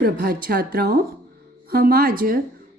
प्रभात छात्राओं, हम आज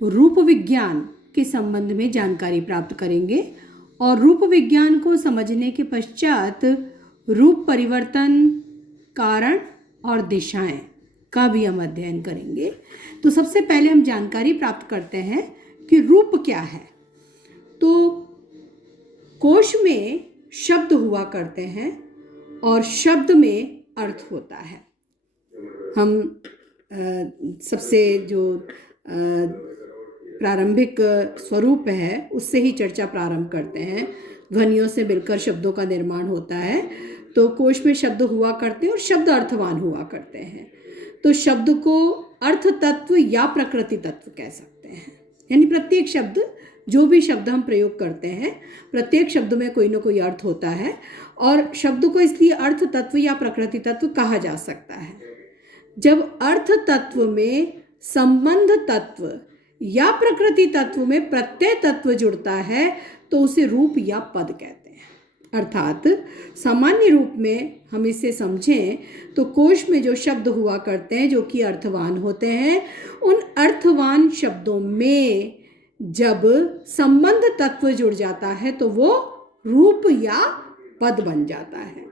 रूप विज्ञान के संबंध में जानकारी प्राप्त करेंगे और रूप विज्ञान को समझने के पश्चात रूप परिवर्तन, कारण और दिशाएं का भी हम अध्ययन करेंगे। तो सबसे पहले हम जानकारी प्राप्त करते हैं कि रूप क्या है। तो कोश में शब्द हुआ करते हैं और शब्द में अर्थ होता है। हम सबसे जो प्रारंभिक स्वरूप है उससे ही चर्चा प्रारंभ करते हैं। ध्वनियों से मिलकर शब्दों का निर्माण होता है। तो कोश में शब्द हुआ करते हैं और शब्द अर्थवान हुआ करते हैं। तो शब्द को अर्थ तत्व या प्रकृति तत्व कह सकते हैं। यानी प्रत्येक शब्द, जो भी शब्द हम प्रयोग करते हैं, प्रत्येक शब्द में कोई ना कोई अर्थ होता है और शब्द को इसलिए अर्थ तत्व या प्रकृति तत्व कहा जा सकता है। जब अर्थ तत्व में संबंध तत्व या प्रकृति तत्व में प्रत्यय तत्व जुड़ता है तो उसे रूप या पद कहते हैं। अर्थात सामान्य रूप में हम इसे समझें तो कोश में जो शब्द हुआ करते हैं जो कि अर्थवान होते हैं, उन अर्थवान शब्दों में जब संबंध तत्व जुड़ जाता है तो वो रूप या पद बन जाता है।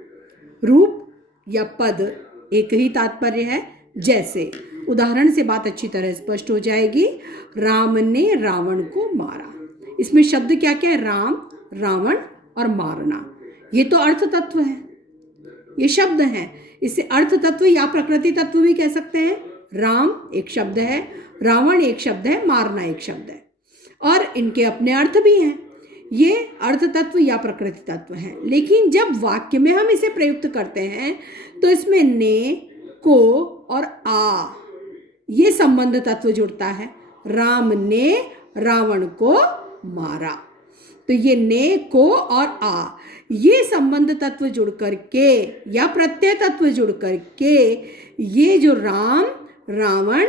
रूप या पद एक ही तात्पर्य है। जैसे उदाहरण से बात अच्छी तरह स्पष्ट हो जाएगी। राम ने रावण को मारा। इसमें शब्द क्या क्या है? राम, रावण और मारना। ये तो अर्थ तत्व है, ये शब्द हैं। इसे अर्थ तत्व या प्रकृति तत्व भी कह सकते हैं। राम एक शब्द है, रावण एक शब्द है, मारना एक शब्द है और इनके अपने अर्थ भी हैं। ये अर्थ तत्व या प्रकृति तत्व हैं। लेकिन जब वाक्य में हम इसे प्रयुक्त करते हैं तो इसमें ने, को और आ ये संबंध तत्व जुड़ता है। राम ने रावण को मारा। तो ये ने, को और आ ये संबंध तत्व जुड़ करके या प्रत्यय तत्व जुड़ करके ये जो राम, रावण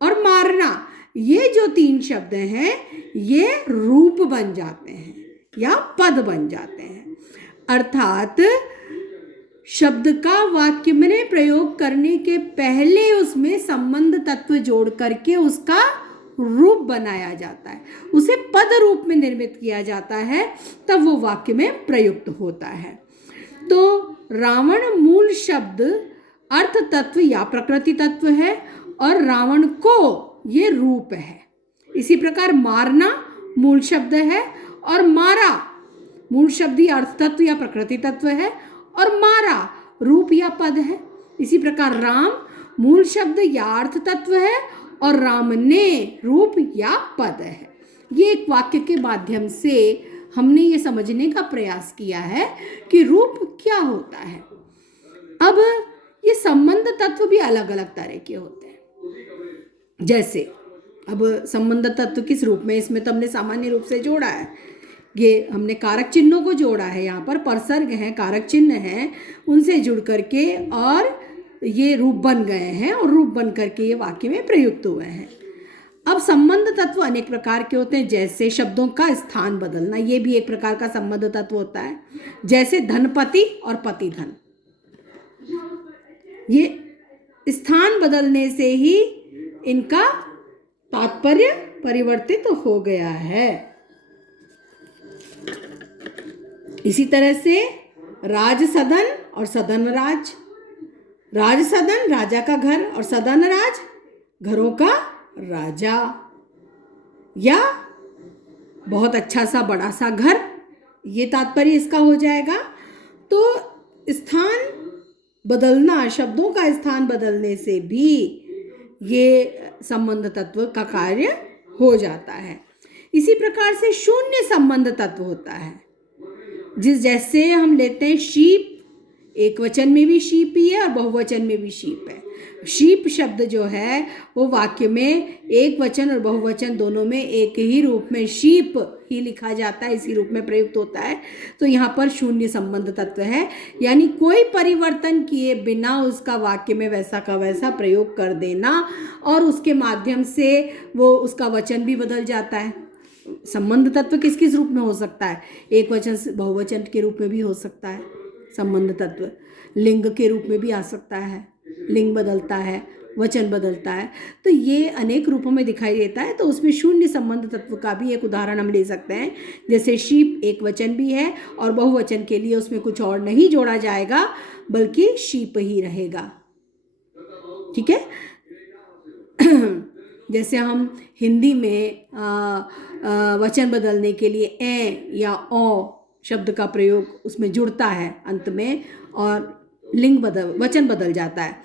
और मारना, ये जो तीन शब्द हैं ये रूप बन जाते हैं या पद बन जाते हैं। अर्थात शब्द का वाक्य में प्रयोग करने के पहले उसमें संबंध तत्व जोड़ करके उसका रूप बनाया जाता है, उसे पद रूप में निर्मित किया जाता है, तब वो वाक्य में प्रयुक्त होता है। तो रावण मूल शब्द अर्थ तत्व या प्रकृति तत्व है और रावण को ये रूप है। इसी प्रकार मारना मूल शब्द है और मारा मूल शब्द ही अर्थ तत्व या प्रकृति तत्व है और मारा रूप या पद है। इसी प्रकार राम मूल शब्द या अर्थ तत्व है और राम ने रूप या पद है। ये एक वाक्य के माध्यम से हमने ये समझने का प्रयास किया है कि रूप क्या होता है। अब ये संबंध तत्व भी अलग अलग तरह के होते हैं। जैसे अब संबंध तत्व किस रूप में, इसमें तो हमने सामान्य रूप से जोड़ा है। ये हमने कारक चिन्हों को जोड़ा है। यहाँ पर परसर्ग हैं, कारक चिन्ह हैं, उनसे जुड़ करके और ये रूप बन गए हैं और रूप बन करके ये वाक्य में प्रयुक्त हुए हैं। अब संबंध तत्व अनेक प्रकार के होते हैं। जैसे शब्दों का स्थान बदलना, ये भी एक प्रकार का संबंध तत्व होता है। जैसे धनपति और पति धन, ये स्थान बदलने से ही इनका तात्पर्य परिवर्तित हो गया है। इसी तरह से राज सदन और सदन राज, राज सदन राजा का घर और सदन राज घरों का राजा, या बहुत अच्छा सा बड़ा सा घर, ये तात्पर्य इसका हो जाएगा। तो स्थान बदलना, शब्दों का स्थान बदलने से भी ये संबंध तत्व का कार्य हो जाता है। इसी प्रकार से शून्य संबंध तत्व होता है। जैसे हम लेते हैं शीप, एक वचन में भी शीप ही है और बहुवचन में भी शीप है। शीप शब्द जो है वो वाक्य में एक वचन और बहुवचन दोनों में एक ही रूप में शीप ही लिखा जाता है, इसी रूप में प्रयुक्त होता है। तो यहाँ पर शून्य संबंध तत्व है, यानी कोई परिवर्तन किए बिना उसका वाक्य में वैसा का वैसा प्रयोग कर देना और उसके माध्यम से वो उसका वचन भी बदल जाता है। संबंध तत्व किस किस रूप में हो सकता है? एक वचन से बहुवचन के रूप में भी हो सकता है संबंध तत्व, लिंग के रूप में भी आ सकता है, लिंग बदलता है, वचन बदलता है। तो ये अनेक रूपों में दिखाई देता है। तो उसमें शून्य संबंध तत्व का भी एक उदाहरण हम ले सकते हैं। जैसे शीप एक वचन भी है और बहुवचन के लिए उसमें कुछ और नहीं जोड़ा जाएगा बल्कि शीप ही रहेगा। ठीक है। जैसे हम हिंदी में वचन बदलने के लिए ए या ओ शब्द का प्रयोग उसमें जुड़ता है अंत में और वचन बदल जाता है,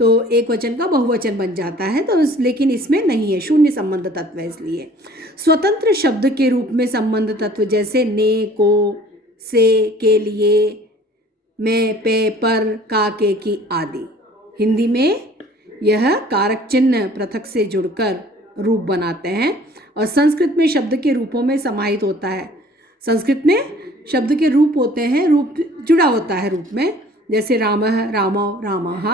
तो एक वचन का बहुवचन बन जाता है। तो लेकिन इसमें नहीं है, शून्य संबंध तत्व है। इसलिए स्वतंत्र शब्द के रूप में संबंध तत्व जैसे ने, को, से, के लिए, में, पे, पर, का, के, की आदि। हिंदी में यह कारक चिन्ह पृथक से जुड़कर रूप बनाते हैं और संस्कृत में शब्द के रूपों में समाहित होता है। संस्कृत में शब्द के रूप होते हैं, रूप जुड़ा होता है रूप में। जैसे रामः, रामौ, रामाः,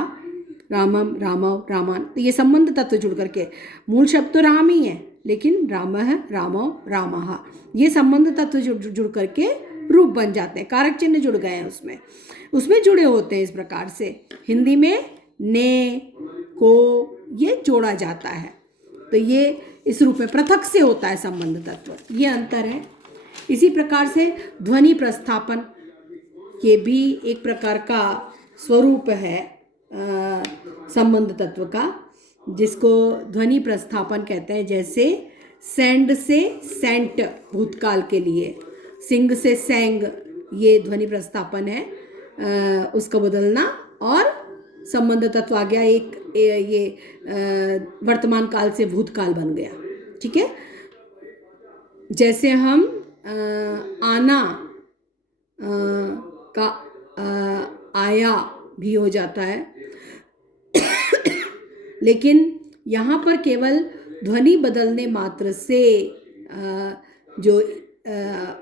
रामम, रामौ, रामान। तो ये संबंध तत्व जुड़ करके, मूल शब्द तो राम ही है लेकिन रामः, रामौ, रामाः ये संबंध तत्व जुड़ करके रूप बन जाते हैं। कारक चिन्ह जुड़ गए हैं उसमें जुड़े होते हैं। इस प्रकार से हिंदी में ने, को ये जोड़ा जाता है। तो ये इस रूप में पृथक से होता है संबंध तत्व, ये अंतर है। इसी प्रकार से ध्वनि प्रस्थापन ये भी एक प्रकार का स्वरूप है संबंध तत्व का, जिसको ध्वनि प्रस्थापन कहते हैं। जैसे सेंड से सेंट भूतकाल के लिए, सिंग से सेंग ये ध्वनि प्रस्थापन है, उसका बदलना। और संबंध तत्व आ गया ये वर्तमान काल से भूतकाल बन गया। ठीक है। जैसे हम आना का आया भी हो जाता है, लेकिन यहाँ पर केवल ध्वनि बदलने मात्र से जो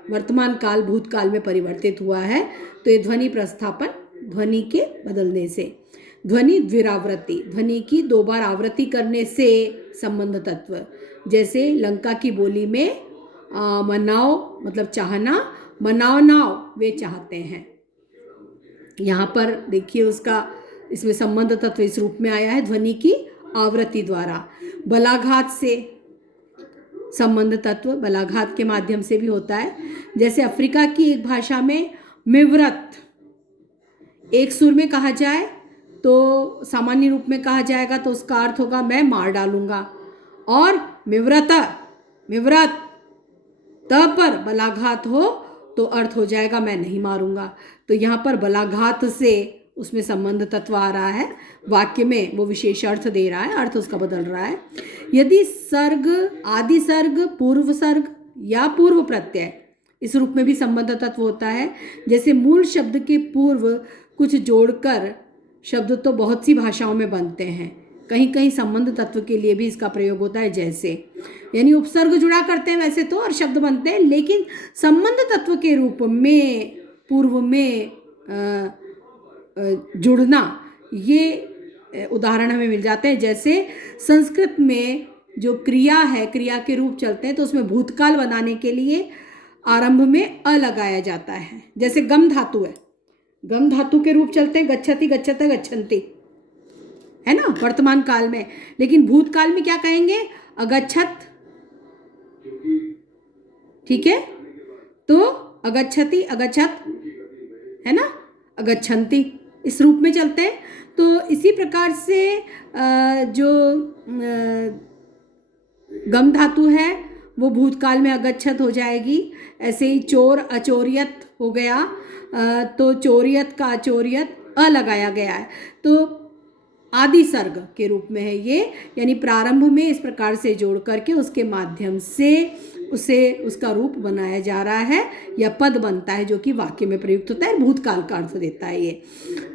वर्तमान काल भूतकाल में परिवर्तित हुआ है, तो ये ध्वनि प्रस्थापन ध्वनि के बदलने से। ध्वनि द्विरावृत्ति, ध्वनि की 2 बार आवृत्ति करने से संबंध तत्व। जैसे लंका की बोली में मनाओ मतलब चाहना, मनाओ नाव वे चाहते हैं। यहाँ पर देखिए उसका इसमें संबंध तत्व इस रूप में आया है ध्वनि की आवृत्ति द्वारा। बलाघात से संबंध तत्व बलाघात के माध्यम से भी होता है। जैसे अफ्रीका की एक भाषा में मिव्रत एक सुर में कहा जाए तो सामान्य रूप में कहा जाएगा तो उसका अर्थ होगा मैं मार डालूंगा, और मिव्रत त पर बलाघात हो तो अर्थ हो जाएगा मैं नहीं मारूंगा। तो यहाँ पर बलाघात से उसमें संबंध तत्व आ रहा है, वाक्य में वो विशेष अर्थ दे रहा है, अर्थ उसका बदल रहा है। यदि सर्ग, आदि सर्ग, पूर्व सर्ग या पूर्व प्रत्यय इस रूप में भी संबंध तत्व होता है। जैसे मूल शब्द के पूर्व कुछ जोड़कर शब्द तो बहुत सी भाषाओं में बनते हैं, कहीं कहीं संबंध तत्व के लिए भी इसका प्रयोग होता है। जैसे यानी उपसर्ग जुड़ा करते हैं वैसे तो और शब्द बनते हैं, लेकिन संबंध तत्व के रूप में पूर्व में जुड़ना, ये उदाहरण हमें मिल जाते हैं। जैसे संस्कृत में जो क्रिया है, क्रिया के रूप चलते हैं तो उसमें भूतकाल बनाने के लिए आरंभ में अ लगाया जाता है। जैसे गम धातु है, गम धातु के रूप चलते हैं गच्छति, गच्छते, गच्छन्ति, है ना वर्तमान काल में। लेकिन भूतकाल में क्या कहेंगे? अगच्छत। ठीक है, तो अगच्छति, अगच्छत, है ना, अगच्छन्ति इस रूप में चलते हैं। तो इसी प्रकार से जो गम धातु है वो भूतकाल में अगच्छत हो जाएगी। ऐसे ही चोर, अचोरियत हो गया, तो चोरियत का अचोरियत अ लगाया गया है, तो आदि सर्ग के रूप में है ये। यानी प्रारंभ में इस प्रकार से जोड़ करके उसके माध्यम से उसे उसका रूप बनाया जा रहा है या पद बनता है जो कि वाक्य में प्रयुक्त होता है, भूतकाल का अर्थ देता है ये।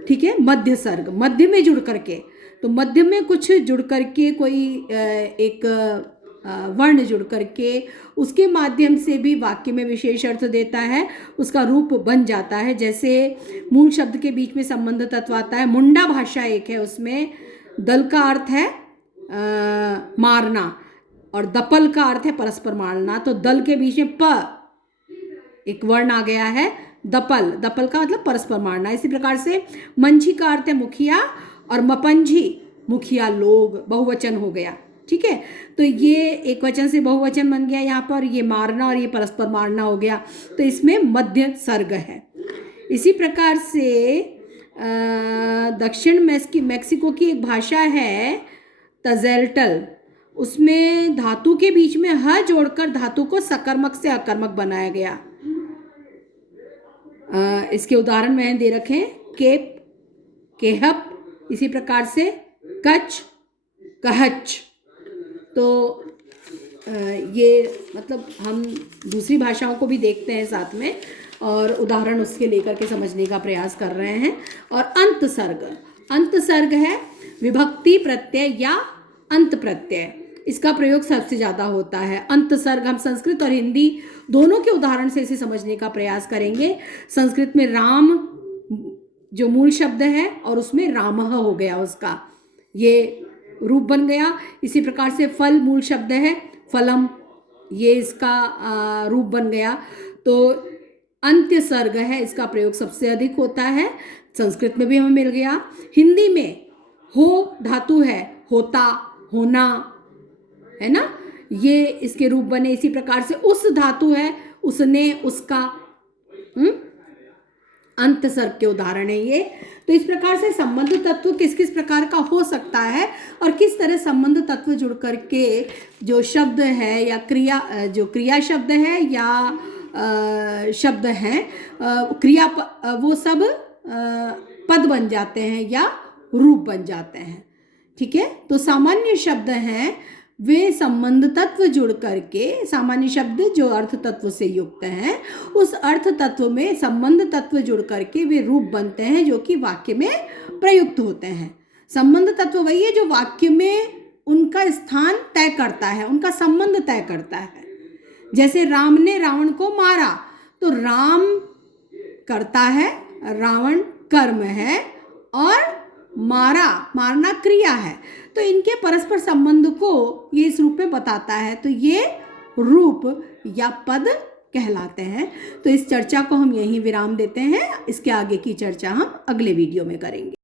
ठीक है, मध्य सर्ग, मध्य में जुड़ करके, तो मध्य में कुछ जुड़ करके कोई एक वर्ण जुड़ करके उसके माध्यम से भी वाक्य में विशेष अर्थ देता है, उसका रूप बन जाता है। जैसे मूल शब्द के बीच में संबंध तत्व आता है। मुंडा भाषा एक है, उसमें दल का अर्थ है मारना और दपल का अर्थ है परस्पर मारना। तो दल के बीच में प एक वर्ण आ गया है, दपल, दपल का मतलब परस्पर मारना। इसी प्रकार से मंझी का अर्थ है मुखिया और मपंझी मुखिया लोग, बहुवचन हो गया। ठीक है, तो ये एक वचन से बहुवचन बन गया यहाँ पर, ये मारना और ये परस्पर मारना हो गया, तो इसमें मध्य सर्ग है। इसी प्रकार से दक्षिण मैक्सिको की एक भाषा है तजेल्टल, उसमें धातु के बीच में ह जोड़कर धातु को सकर्मक से अकर्मक बनाया गया। इसके उदाहरण मैंने दे रखे हैं, केप, केहप, इसी प्रकार से कच, कहच। तो ये मतलब हम दूसरी भाषाओं को भी देखते हैं साथ में और उदाहरण उसके लेकर के समझने का प्रयास कर रहे हैं। और अंत सर्ग, अंत सर्ग है विभक्ति प्रत्यय या अंत प्रत्यय, इसका प्रयोग सबसे ज़्यादा होता है। अंत सर्ग हम संस्कृत और हिंदी दोनों के उदाहरण से इसे समझने का प्रयास करेंगे। संस्कृत में राम जो मूल शब्द है और उसमें रामः हो गया, उसका ये रूप बन गया। इसी प्रकार से फल मूल शब्द है, फलम, ये इसका रूप बन गया। तो अंत्य सर्ग है, इसका प्रयोग सबसे अधिक होता है। संस्कृत में भी हमें मिल गया। हिंदी में हो धातु है, होता, होना, है ना, ये इसके रूप बने। इसी प्रकार से उस धातु है, उसने, उसका, अंत सर्ग के उदाहरण है ये। तो इस प्रकार से संबंध तत्व किस किस प्रकार का हो सकता है और किस तरह संबंध तत्व जुड़ करके जो शब्द है या क्रिया, जो क्रिया शब्द है या शब्द हैं, क्रिया वो सब पद बन जाते हैं या रूप बन जाते हैं। ठीक है, तो सामान्य शब्द हैं वे संबंध तत्व जुड़ करके, सामान्य शब्द जो अर्थ तत्व से युक्त हैं, उस अर्थ तत्व में संबंध तत्व जुड़ करके वे रूप बनते हैं जो कि वाक्य में प्रयुक्त होते हैं। संबंध तत्व वही है जो वाक्य में उनका स्थान तय करता है, उनका संबंध तय करता है। जैसे राम ने रावण को मारा, तो राम करता है, रावण कर्म है और मारना क्रिया है। तो इनके परस्पर संबंध को ये इस रूप में बताता है, तो ये रूप या पद कहलाते हैं। तो इस चर्चा को हम यहीं विराम देते हैं, इसके आगे की चर्चा हम अगले वीडियो में करेंगे।